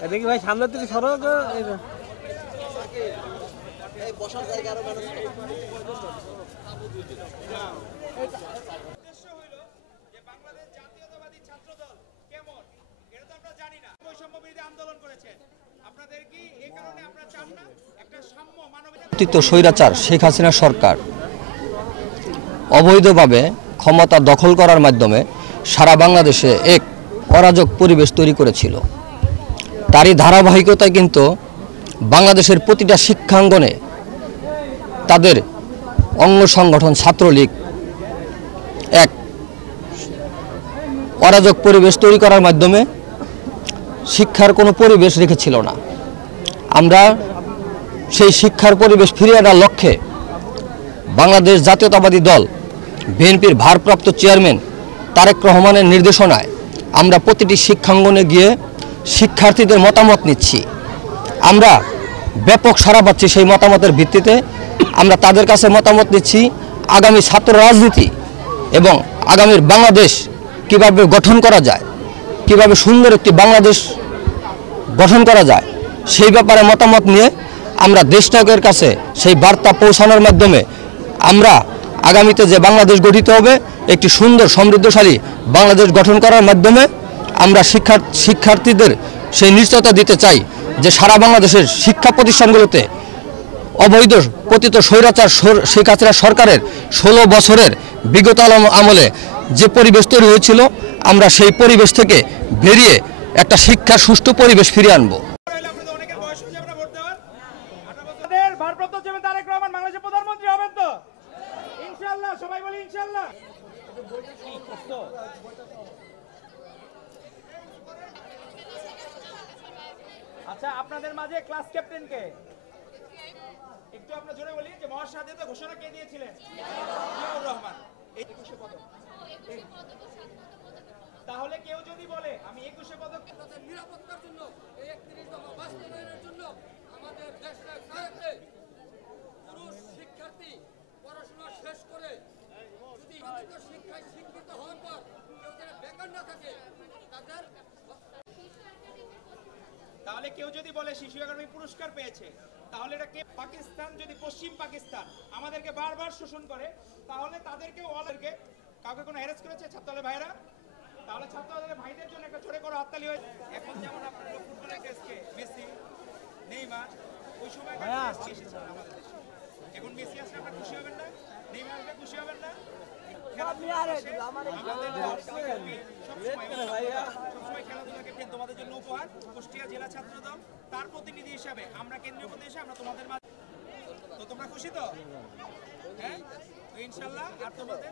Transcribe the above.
দেখি ভাই সামনে থেকে সরো বসার জায়গা আরো ম্যানেজ স্বৈরাচার শেখ হাসিনা সরকার অবৈধভাবে ক্ষমতা দখল করার মাধ্যমে সারা বাংলাদেশে এক অরাজক পরিবেশ তৈরি করেছিল। তারই ধারাবাহিকতায় কিন্তু বাংলাদেশের প্রতিটা শিক্ষাঙ্গনে তাদের অঙ্গ সংগঠন ছাত্রলীগ এক অরাজক পরিবেশ তৈরি করার মাধ্যমে শিক্ষার কোনো পরিবেশ রেখেছিল না। আমরা সেই শিক্ষার পরিবেশ ফিরিয়ে আনার লক্ষ্যে বাংলাদেশ জাতীয়তাবাদী দল বিএনপির ভারপ্রাপ্ত চেয়ারম্যান তারেক রহমানের নির্দেশনায় আমরা প্রতিটি শিক্ষাঙ্গনে গিয়ে শিক্ষার্থীদের মতামত নিচ্ছি। আমরা ব্যাপক সাড়া পাচ্ছি। সেই মতামতের ভিত্তিতে আমরা তাদের কাছে মতামত নিচ্ছি আগামী ছাত্র রাজনীতি এবং আগামীর বাংলাদেশ কিভাবে গঠন করা যায়, কিভাবে সুন্দর একটি বাংলাদেশ গঠন করা যায়, সেই ব্যাপারে মতামত নিয়ে আমরা দেশনায়কের কাছে সেই বার্তা পৌঁছানোর মাধ্যমে আমরা আগামীতে যে বাংলাদেশ গঠিত হবে একটি সুন্দর সমৃদ্ধশালী বাংলাদেশ গঠন করার মাধ্যমে আমরা শিক্ষার্থীদের সেই নিশ্চয়তা দিতে চাই যে সারা বাংলাদেশের শিক্ষা প্রতিষ্ঠানগুলোতে অবৈধ পতিত স্বৈরাচার শেখ হাসিনা সরকারের 16 বছরের বিগত আমলে যে পরিবেশ তৈরি হয়েছিল আমরা সেই পরিবেশ থেকে বেরিয়ে একটা শিক্ষার সুষ্ঠু পরিবেশ ফিরিয়ে আনব। আচ্ছা, আপনাদের মাঝে ক্লাস ক্যাপ্টেন কে? একটু আপনারা জোরে বলি যে মহাস্বাধীনতা ঘোষণা কে দিয়েছিলেন? জিয়াউর রহমান। এই 21 পদক। তাহলে কেউ যদি বলে আমি 21 পদক তাদের নিরাপত্তার জন্য এই 31 দফা বাস্তবায়নের জন্য আমাদের দেশের সাথে পুরুষ শিক্ষার্থী পড়াশোনা শেষ করে যদি উচ্চ শিক্ষায় শিক্ষিত হওয়ার পর কেউ যেন বেকার না থাকে তাদের তাহলে কেউ যদি বলে শিশু একাডেমি পুরস্কার পেয়েছে তাহলে এটা কে? পাকিস্তান যদি পশ্চিম পাকিস্তান আমাদেরকে বারবার শোষণ করে তাহলে তাদেরকে ওয়ালকে কাউকে কোনো হ্যারাস করেছে ছাত্রদলের ভাইরা? তাহলে ছাত্রদলের ভাইদের জন্য একটা জোরে করে হাততালি হয়। এখন যেমন আপনারা ফুটবলের দেশকে মেসি নেইমার ওই সময় এসেছেন আমাদের দেশে। এখন মেসি আসলে আপনারা খুশি হবেন না? নেইমার আসলে খুশি হবেন না? তোমাদের জন্য উপহার কুষ্টিয়া জেলা ছাত্রদল তার প্রতিনিধি হিসাবে আমরা কেন্দ্রীয় প্রদেশে আমরা তোমাদের মাঝে। তো তোমরা খুশি তো? হ্যাঁ, ইনশাআল্লাহ। আর তোমাদের